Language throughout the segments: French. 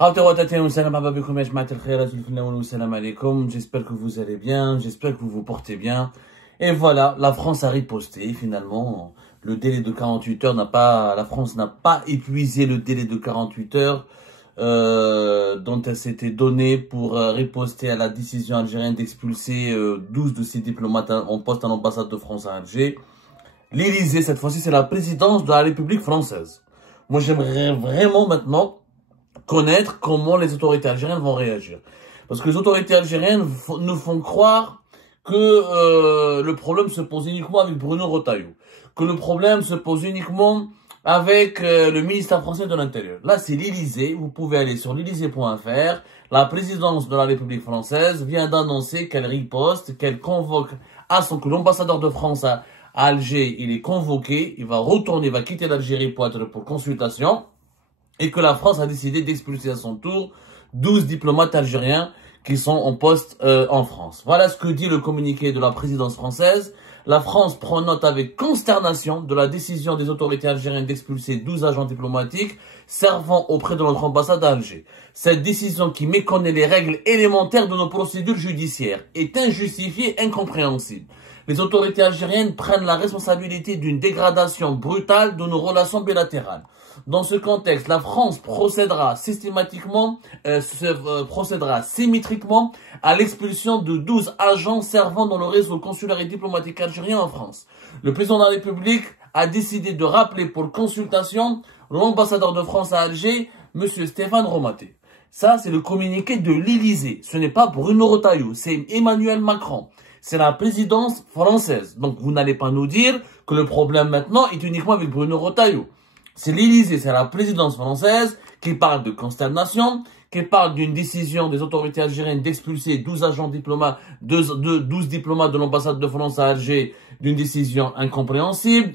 J'espère que vous allez bien, j'espère que vous vous portez bien. Et voilà, la France a riposté finalement. Le délai de 48 heures la France n'a pas épuisé le délai de 48 heures dont elle s'était donnée pour riposter à la décision algérienne d'expulser 12 de ses diplomates en poste à l'ambassade de France à Alger. L'Élysée, cette fois-ci, c'est la présidence de la République française. Moi, j'aimerais vraiment maintenant connaître comment les autorités algériennes vont réagir. Parce que les autorités algériennes nous font croire que le problème se pose uniquement avec Bruno Retailleau. Que le problème se pose uniquement avec le ministère français de l'Intérieur. Là, c'est l'Élysée. Vous pouvez aller sur l'Élysée.fr. La présidence de la République française vient d'annoncer qu'elle riposte, qu'elle convoque que l'ambassadeur de France à Alger, il est convoqué, il va retourner, il va quitter l'Algérie pour être pour consultation, et que la France a décidé d'expulser à son tour 12 diplomates algériens qui sont en poste en France. Voilà ce que dit le communiqué de la présidence française. La France prend note avec consternation de la décision des autorités algériennes d'expulser 12 agents diplomatiques servant auprès de notre ambassade à Alger. Cette décision qui méconnaît les règles élémentaires de nos procédures judiciaires est injustifiée et incompréhensible. Les autorités algériennes prennent la responsabilité d'une dégradation brutale de nos relations bilatérales. Dans ce contexte, la France procédera symétriquement à l'expulsion de 12 agents servant dans le réseau consulaire et diplomatique algérien en France. Le président de la République a décidé de rappeler pour consultation l'ambassadeur de France à Alger, M. Stéphane Romaté. Ça, c'est le communiqué de l'Élysée. Ce n'est pas Bruno Retailleau, c'est Emmanuel Macron. C'est la présidence française. Donc, vous n'allez pas nous dire que le problème maintenant est uniquement avec Bruno Retailleau. C'est l'Élysée, c'est la présidence française qui parle de consternation, qui parle d'une décision des autorités algériennes d'expulser 12 agents diplomates, 12 diplomates de l'ambassade de France à Alger, d'une décision incompréhensible,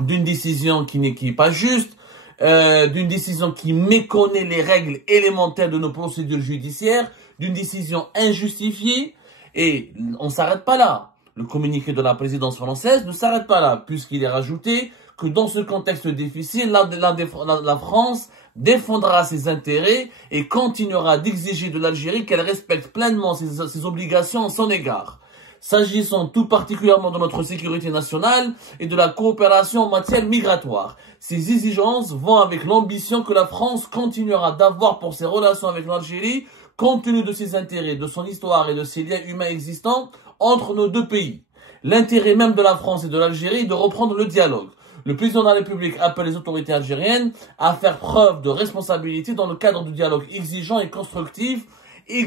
d'une décision qui n'est pas juste, d'une décision qui méconnaît les règles élémentaires de nos procédures judiciaires, d'une décision injustifiée. Et on ne s'arrête pas là. Le communiqué de la présidence française ne s'arrête pas là, puisqu'il est rajouté que dans ce contexte difficile, la France défendra ses intérêts et continuera d'exiger de l'Algérie qu'elle respecte pleinement ses obligations en son égard. S'agissant tout particulièrement de notre sécurité nationale et de la coopération en matière migratoire. Ces exigences vont avec l'ambition que la France continuera d'avoir pour ses relations avec l'Algérie, compte tenu de ses intérêts, de son histoire et de ses liens humains existants entre nos deux pays. L'intérêt même de la France et de l'Algérie est de reprendre le dialogue. Le président de la République appelle les autorités algériennes à faire preuve de responsabilité dans le cadre du dialogue exigeant et constructif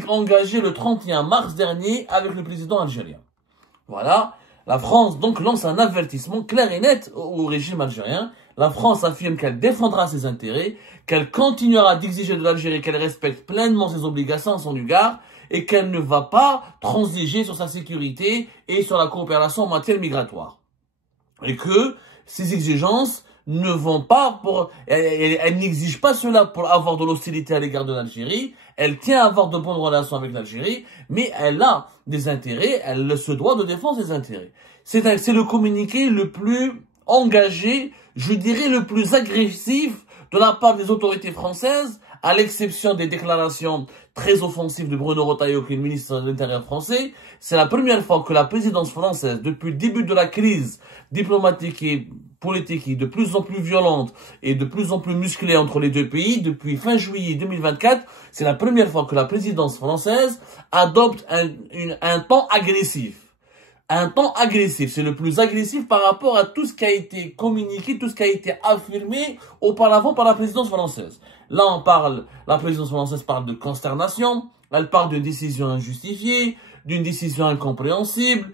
engagé le 31 mars dernier avec le président algérien. Voilà, la France donc lance un avertissement clair et net au régime algérien. La France affirme qu'elle défendra ses intérêts, qu'elle continuera d'exiger de l'Algérie qu'elle respecte pleinement ses obligations à son égard et qu'elle ne va pas transiger sur sa sécurité et sur la coopération en matière migratoire. Et que ces exigences ne vont pas elle n'exige pas cela pour avoir de l'hostilité à l'égard de l'Algérie. Elle tient à avoir de bonnes relations avec l'Algérie, mais elle a des intérêts, elle se doit de défendre ses intérêts. C'est le communiqué le plus engagé, je dirais le plus agressif de la part des autorités françaises, à l'exception des déclarations très offensives de Bruno Retailleau, qui est le ministre de l'Intérieur français. C'est la première fois que la présidence française, depuis le début de la crise diplomatique et politique de plus en plus violente et de plus en plus musclée entre les deux pays, depuis fin juillet 2024, c'est la première fois que la présidence française adopte un ton agressif. Un ton agressif, c'est le plus agressif par rapport à tout ce qui a été communiqué, tout ce qui a été affirmé auparavant par la présidence française. Là, la présidence française parle de consternation, elle parle de décision injustifiée, d'une décision incompréhensible,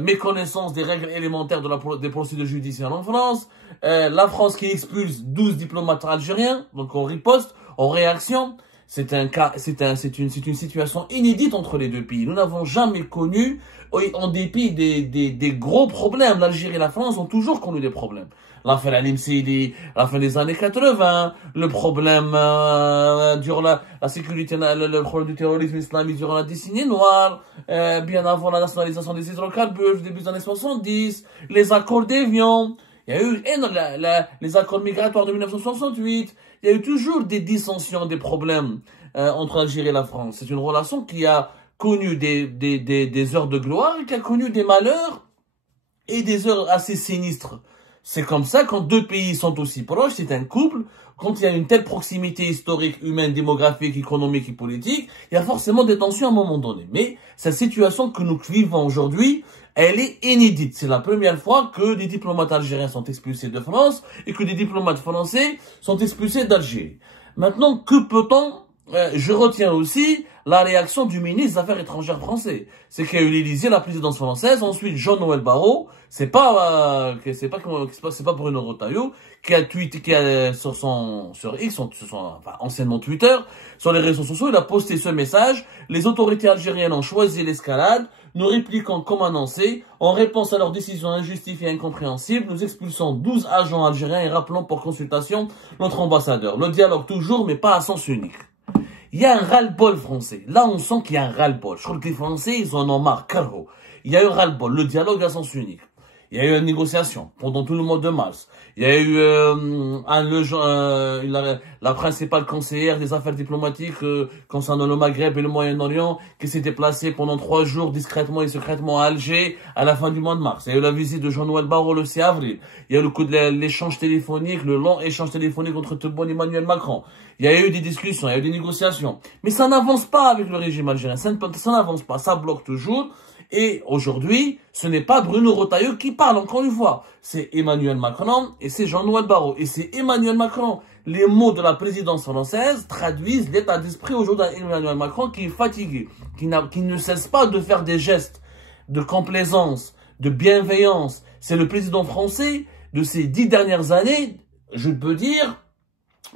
méconnaissance des règles élémentaires des procédures judiciaires en France, la France qui expulse 12 diplomates algériens, donc on riposte, en réaction. C'est une situation inédite entre les deux pays. Nous n'avons jamais connu, en dépit des gros problèmes, l'Algérie et la France ont toujours connu des problèmes. L'affaire Alim Sidi, la fin des années 80, le problème durant la sécurité, le problème du terrorisme islamique durant la décennie noire, bien avant la nationalisation des hydrocarbures, début des années 70, les accords d'Évian, il y a eu les accords migratoires de 1968, il y a eu toujours des dissensions, des problèmes entre l'Algérie et la France. C'est une relation qui a connu des heures de gloire et qui a connu des malheurs et des heures assez sinistres. C'est comme ça, quand deux pays sont aussi proches, c'est un couple, quand il y a une telle proximité historique, humaine, démographique, économique et politique, il y a forcément des tensions à un moment donné. Mais cette situation que nous vivons aujourd'hui, elle est inédite. C'est la première fois que des diplomates algériens sont expulsés de France et que des diplomates français sont expulsés d'Algérie. Maintenant, que peut-on je retiens aussi la réaction du ministre des Affaires étrangères français. C'est qu'il y a eu l'Élysée, la présidence française, ensuite Jean-Noël Barrot, c'est pas Bruno Retailleau, qui a tweeté, sur X, anciennement Twitter, sur les réseaux sociaux, il a posté ce message. Les autorités algériennes ont choisi l'escalade. Nous répliquons comme annoncé. En réponse à leurs décisions injustifiées et incompréhensibles, nous expulsons 12 agents algériens et rappelons pour consultation notre ambassadeur. Le dialogue toujours, mais pas à sens unique. Il y a un ras-le-bol français. Là, on sent qu'il y a un ras-le-bol. Je crois que les Français, ils en ont marre, carreau. Il y a eu un ras-le-bol, le dialogue à sens unique. Il y a eu une négociation pendant tout le mois de mars. Il y a eu la principale conseillère des affaires diplomatiques concernant le Maghreb et le Moyen-Orient qui s'est déplacée pendant 3 jours discrètement et secrètement à Alger à la fin du mois de mars. Il y a eu la visite de Jean-Noël Barrot le 6 avril. Il y a eu le coup de l'échange téléphonique, le long échange téléphonique entre Tebboune et Emmanuel Macron. Il y a eu des discussions, il y a eu des négociations. Mais ça n'avance pas avec le régime algérien. Ça n'avance pas, ça bloque toujours. Et aujourd'hui, ce n'est pas Bruno Retailleau qui parle, encore une fois. C'est Emmanuel Macron et c'est Jean-Noël Barrot. Et c'est Emmanuel Macron. Les mots de la présidence française traduisent l'état d'esprit aujourd'hui d'Emmanuel Macron qui est fatigué, qui ne cesse pas de faire des gestes de complaisance, de bienveillance. C'est le président français de ces 10 dernières années, je peux dire,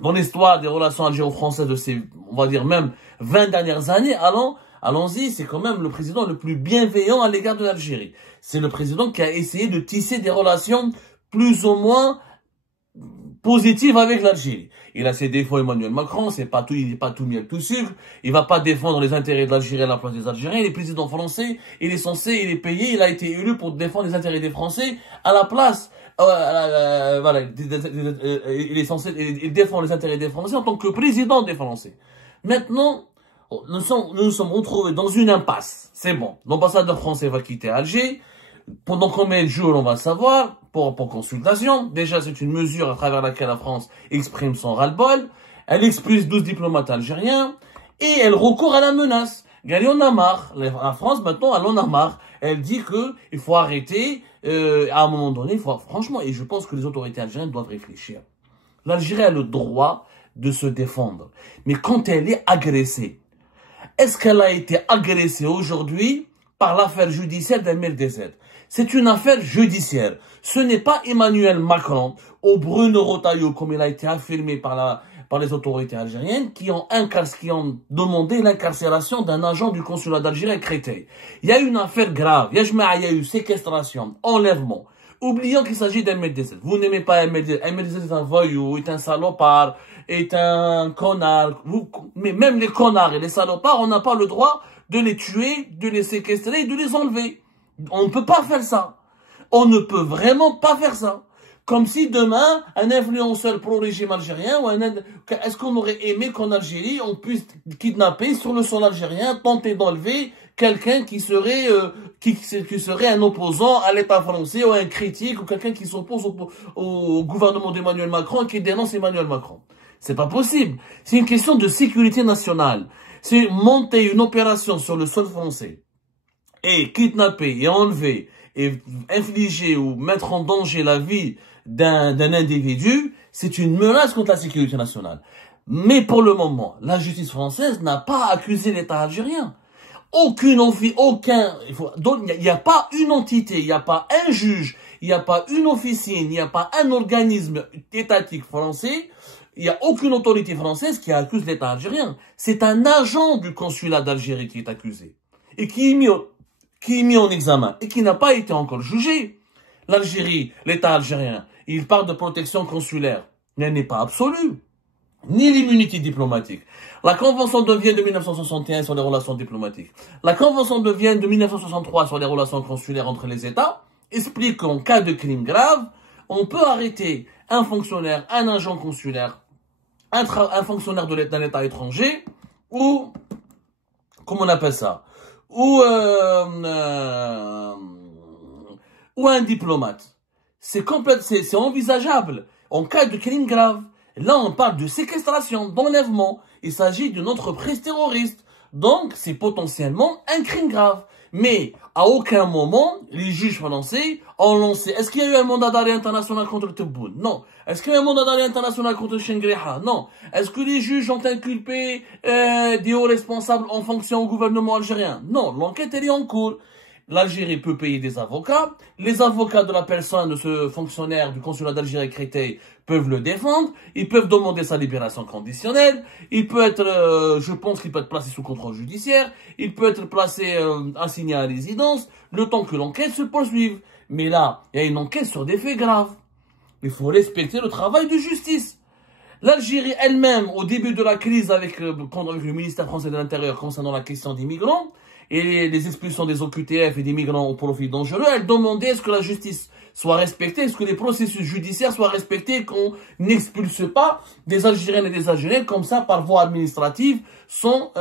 dans l'histoire des relations algéro-françaises de ces, on va dire même 20 dernières années, allons-y, c'est quand même le président le plus bienveillant à l'égard de l'Algérie. C'est le président qui a essayé de tisser des relations plus ou moins positives avec l'Algérie. Il a ses défauts, Emmanuel Macron, il n'est pas tout miel, tout sucre. Il va pas défendre les intérêts de l'Algérie à la place des Algériens. Il est président français, il est censé, il est payé, il a été élu pour défendre les intérêts des Français à la place. Voilà, il est censé, il défend les intérêts des Français en tant que président des Français. Maintenant, nous nous sommes retrouvés dans une impasse. C'est bon. L'ambassadeur français va quitter Alger. Pendant combien de jours, on va savoir, pour consultation. Déjà, c'est une mesure à travers laquelle la France exprime son ras-le-bol. Elle expulse 12 diplomates algériens et elle recourt à la menace. Elle en a marre. La France, maintenant, elle en a marre. Elle dit que il faut arrêter, à un moment donné, franchement, et je pense que les autorités algériennes doivent réfléchir. L'Algérie a le droit de se défendre. Mais quand elle est agressée, est-ce qu'elle a été agressée aujourd'hui par l'affaire judiciaire d'MLDZ? C'est une affaire judiciaire. Ce n'est pas Emmanuel Macron ou Bruno Retailleau, comme il a été affirmé par les autorités algériennes, qui ont demandé l'incarcération d'un agent du consulat d'Algérie à Créteil. Il y a eu une affaire grave. Il y a eu séquestration, enlèvement. Oublions qu'il s'agit d'MLDZ. Vous n'aimez pas MLDZ. MLDZ est un voyou, est un salopard, est un connard. Mais même les connards et les salopards, on n'a pas le droit de les tuer, de les séquestrer et de les enlever. On ne peut pas faire ça. On ne peut vraiment pas faire ça. Comme si demain, un influenceur pro-régime algérien, est-ce qu'on aurait aimé qu'en Algérie, on puisse kidnapper sur le sol algérien, tenter d'enlever quelqu'un qui serait un opposant à l'État français ou un critique ou quelqu'un qui s'oppose au gouvernement d'Emmanuel Macron et qui dénonce Emmanuel Macron. C'est pas possible. C'est une question de sécurité nationale. C'est monter une opération sur le sol français et kidnapper et enlever et infliger ou mettre en danger la vie d'un individu, c'est une menace contre la sécurité nationale. Mais pour le moment, la justice française n'a pas accusé l'État algérien. Il n'y a pas une entité, il n'y a pas un juge, il n'y a pas une officine, il n'y a pas un organisme étatique français, il n'y a aucune autorité française qui accuse l'État algérien. C'est un agent du consulat d'Algérie qui est accusé et qui est mis en examen et qui n'a pas été encore jugé. L'Algérie, l'État algérien, il parle de protection consulaire, mais elle n'est pas absolue, ni l'immunité diplomatique. La Convention de Vienne de 1961 sur les relations diplomatiques, la Convention de Vienne de 1963 sur les relations consulaires entre les États explique qu'en cas de crime grave, on peut arrêter un fonctionnaire, un agent consulaire un fonctionnaire d'un État étranger, ou, comment on appelle ça, ou un diplomate. C'est envisageable en cas de crime grave. Là, on parle de séquestration, d'enlèvement. Il s'agit d'une entreprise terroriste. Donc, c'est potentiellement un crime grave. Mais, à aucun moment, les juges français ont lancé. Est-ce qu'il y a eu un mandat d'arrêt international contre Tebboune? Non. Est-ce qu'il y a eu un mandat d'arrêt international contre Chengreha? Non. Est-ce que les juges ont inculpé des hauts responsables en fonction au gouvernement algérien? Non. L'enquête, elle est en cours. L'Algérie peut payer des avocats. Les avocats de la personne, de ce fonctionnaire du consulat d'Algérie Créteil, peuvent le défendre. Ils peuvent demander sa libération conditionnelle. Il peut être, je pense qu'il peut être placé sous contrôle judiciaire. Il peut être placé, assigné à résidence, le temps que l'enquête se poursuive. Mais là, il y a une enquête sur des faits graves. Il faut respecter le travail de justice. L'Algérie elle-même, au début de la crise avec le ministère français de l'Intérieur concernant la question des migrants, et les expulsions des OQTF et des migrants au profil dangereux, elle demandait est-ce que la justice soit respectée, est-ce que les processus judiciaires soient respectés, qu'on n'expulse pas des Algériennes et des Algériens comme ça par voie administrative sans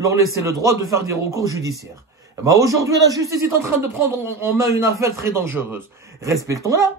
leur laisser le droit de faire des recours judiciaires. Ben aujourd'hui, la justice est en train de prendre en main une affaire très dangereuse. Respectons-la.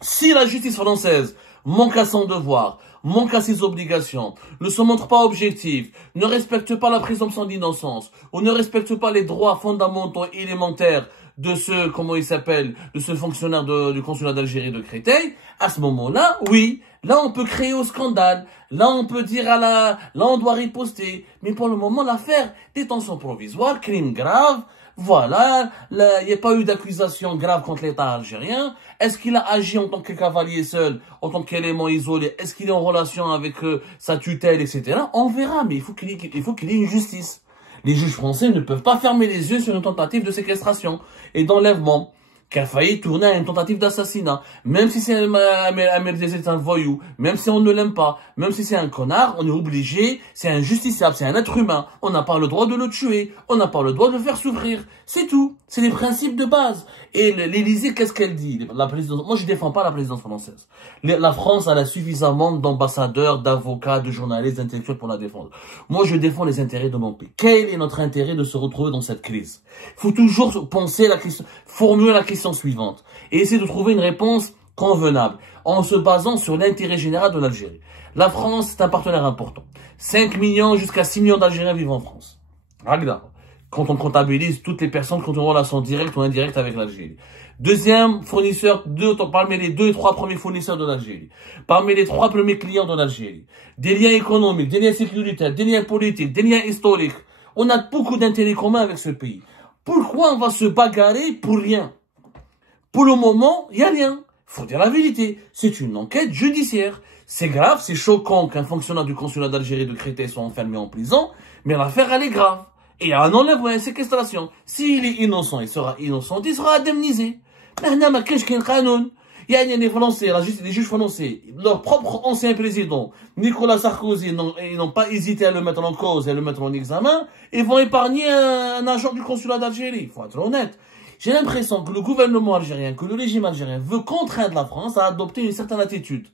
Si la justice française manque à son devoir, manque à ses obligations, ne se montre pas objectif, ne respecte pas la présomption d'innocence, ou ne respecte pas les droits fondamentaux et élémentaires de ce, comment il s'appelle, de ce fonctionnaire du consulat d'Algérie de Créteil, à ce moment-là, oui, là on peut créer au scandale, là on peut dire là on doit riposter, mais pour le moment l'affaire, détention provisoire, crime grave, voilà, il n'y a pas eu d'accusation grave contre l'État algérien. Est-ce qu'il a agi en tant que cavalier seul, en tant qu'élément isolé? Est-ce qu'il est en relation avec sa tutelle, etc. On verra, mais il faut qu'il y ait une justice. Les juges français ne peuvent pas fermer les yeux sur une tentative de séquestration et d'enlèvement qui a failli tourner à une tentative d'assassinat. Même si c'est un voyou, même si on ne l'aime pas, même si c'est un connard, on est obligé, c'est injusticiable, c'est un être humain. On n'a pas le droit de le tuer, on n'a pas le droit de le faire souffrir. C'est tout. C'est les principes de base. Et l'Élysée, qu'est-ce qu'elle dit? Moi, je défends pas la présidence française. La France, elle a suffisamment d'ambassadeurs, d'avocats, de journalistes, d'intellectuels pour la défendre. Moi, je défends les intérêts de mon pays. Quel est notre intérêt de se retrouver dans cette crise? Il faut toujours penser la question, formuler la question suivante et essayer de trouver une réponse convenable en se basant sur l'intérêt général de l'Algérie. La France, c'est un partenaire important. 5 millions jusqu'à 6 millions d'Algériens vivent en France. Regarde. Quand on comptabilise toutes les personnes qui ont une relation directe ou indirecte avec l'Algérie. Deuxième fournisseur, parmi les 2 et 3 premiers fournisseurs de l'Algérie. Parmi les 3 premiers clients de l'Algérie. Des liens économiques, des liens sécuritaires, des liens politiques, des liens historiques. On a beaucoup d'intérêts communs avec ce pays. Pourquoi on va se bagarrer pour rien? Pour le moment, il n'y a rien. Faut dire la vérité. C'est une enquête judiciaire. C'est grave, c'est choquant qu'un fonctionnaire du consulat d'Algérie de Créteil soit enfermé en prison, mais l'affaire, elle est grave. Et il y a un enlèvement, une séquestration. S'il est innocent, il sera innocent, il sera indemnisé. Maintenant, qu'est-ce qu'il y a il y a les Français, les juges français, leur propre ancien président, Nicolas Sarkozy, ils n'ont pas hésité à le mettre en cause et à le mettre en examen, et vont épargner un agent du consulat d'Algérie. Il faut être honnête. J'ai l'impression que le gouvernement algérien, que le régime algérien veut contraindre la France à adopter une certaine attitude.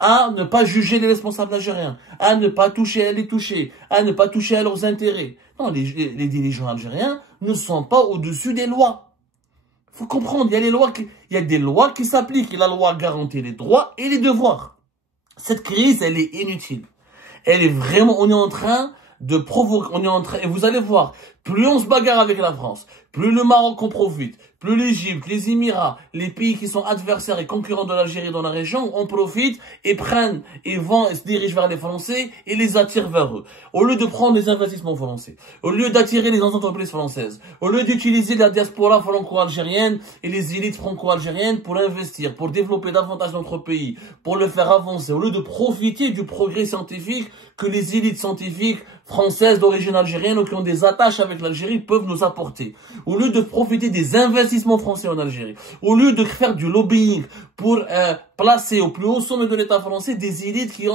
À ne pas juger les responsables algériens, à ne pas toucher à les toucher, à ne pas toucher à leurs intérêts. Non, les dirigeants algériens ne sont pas au-dessus des lois. Faut comprendre, il y a des lois qui s'appliquent et la loi garantit les droits et les devoirs. Cette crise, elle est inutile. Elle est vraiment, on est en train de provoquer, et vous allez voir, plus on se bagarre avec la France, plus le Maroc en profite, plus l'Égypte, les Émirats, les pays qui sont adversaires et concurrents de l'Algérie dans la région en profitent et prennent et vont et se dirigent vers les Français et les attirent vers eux. Au lieu de prendre les investissements français, au lieu d'attirer les entreprises françaises, au lieu d'utiliser la diaspora franco-algérienne et les élites franco-algériennes pour investir, pour développer davantage notre pays, pour le faire avancer, au lieu de profiter du progrès scientifique que les élites scientifiques françaises d'origine algérienne ou qui ont des attaches avec l'Algérie peuvent nous apporter. Au lieu de profiter des investissements français en Algérie, au lieu de faire du lobbying pour placer au plus haut sommet de l'État français des élites qui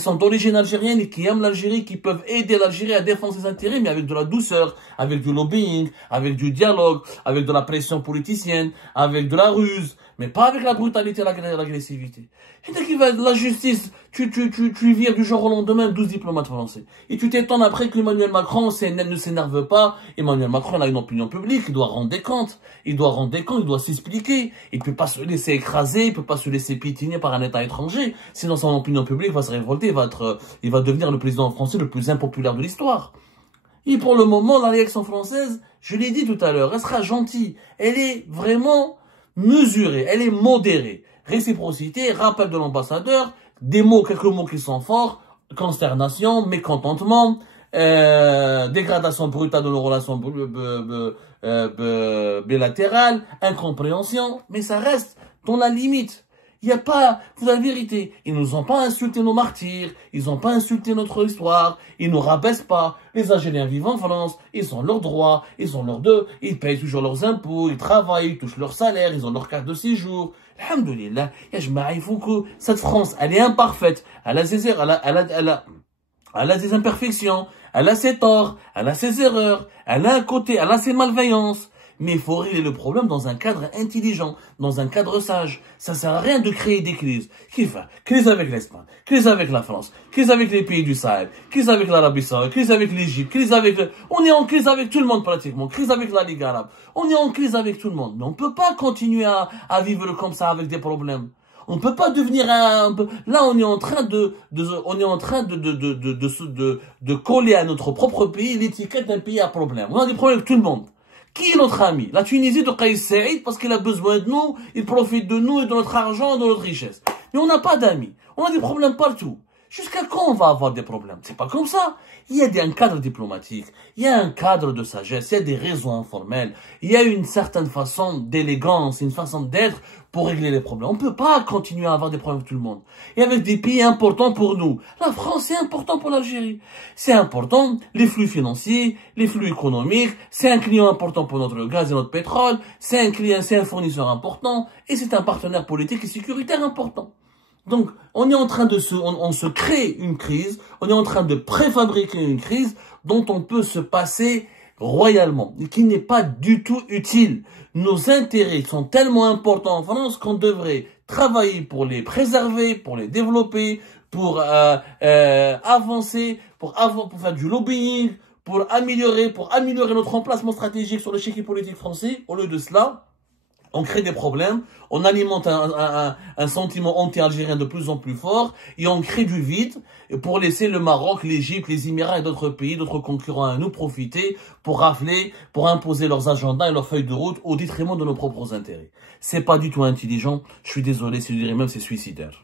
sont d'origine algérienne et qui aiment l'Algérie, qui peuvent aider l'Algérie à défendre ses intérêts, mais avec de la douceur, avec du lobbying, avec du dialogue, avec de la pression politicienne, avec de la ruse, mais pas avec la brutalité et l'agressivité. Et dès qu'il va de la justice, tu vires du jour au lendemain 12 diplomates français. Et tu t'étonnes après que Emmanuel Macron ne s'énerve pas. Emmanuel Macron, il a une opinion publique, il doit rendre des comptes. Il doit s'expliquer. Il ne peut pas se laisser écraser, il ne peut pas se laisser piétiner par un État étranger. Sinon, son opinion publique va se révolter, il va devenir le président français le plus impopulaire de l'histoire. Et pour le moment, la réaction française, je l'ai dit tout à l'heure, elle sera gentille. Elle est vraiment mesurée, elle est modérée. Réciprocité, rappel de l'ambassadeur, quelques mots qui sont forts, consternation, mécontentement, dégradation brutale de nos relations bilatérales, incompréhension, mais ça reste dans la limite. Il n'y a pas, vous la vérité, ils nous ont pas insulté nos martyrs, ils n'ont pas insulté notre histoire, ils nous rabaissent pas. Les Algériens vivent en France, ils ont leurs droits, ils payent toujours leurs impôts, ils travaillent, ils touchent leur salaire, ils ont leur carte de séjour. Alhamdoulilah, il faut que cette France, elle est imparfaite, elle a des imperfections, elle a ses torts, elle a ses erreurs, elle a ses malveillances. Mais il faut régler le problème dans un cadre intelligent, dans un cadre sage. Ça sert à rien de créer des crises. Crise avec l'Espagne, crise avec la France, crise avec les pays du Sahel, crise avec l'Arabie Saoudite, crise avec l'Égypte, on est en crise avec tout le monde pratiquement, crise avec la Ligue arabe. On est en crise avec tout le monde. Mais on ne peut pas continuer à vivre comme ça avec des problèmes. On ne peut pas devenir là, on est en train de coller à notre propre pays l'étiquette d'un pays à problème. On a des problèmes avec tout le monde. Qui est notre ami? La Tunisie de Kais Saïd, parce qu'il a besoin de nous, il profite de nous et de notre argent et de notre richesse. Mais on n'a pas d'amis. On a des problèmes partout. Jusqu'à quand on va avoir des problèmes? C'est pas comme ça. Il y a un cadre diplomatique, il y a un cadre de sagesse, il y a des réseaux informels, il y a une certaine façon d'élégance, une façon d'être pour régler les problèmes. On ne peut pas continuer à avoir des problèmes avec tout le monde. Et avec des pays importants pour nous. La France, c'est important pour l'Algérie. C'est important, les flux financiers, les flux économiques, c'est un client important pour notre gaz et notre pétrole, c'est un fournisseur important, et c'est un partenaire politique et sécuritaire important. Donc, on se crée une crise, on est en train de préfabriquer une crise dont on peut se passer royalement et qui n'est pas du tout utile. Nos intérêts sont tellement importants en France qu'on devrait travailler pour les préserver, pour les développer, pour avancer, pour faire du lobbying, pour améliorer notre emplacement stratégique sur l'échiquier politique français. Au lieu de cela, on crée des problèmes, on alimente un sentiment anti-algérien de plus en plus fort et on crée du vide pour laisser le Maroc, l'Égypte, les Émirats et d'autres pays, d'autres concurrents à nous profiter pour rafler, pour imposer leurs agendas et leurs feuilles de route au détriment de nos propres intérêts. C'est pas du tout intelligent, je suis désolé, je dirais même c'est suicidaire.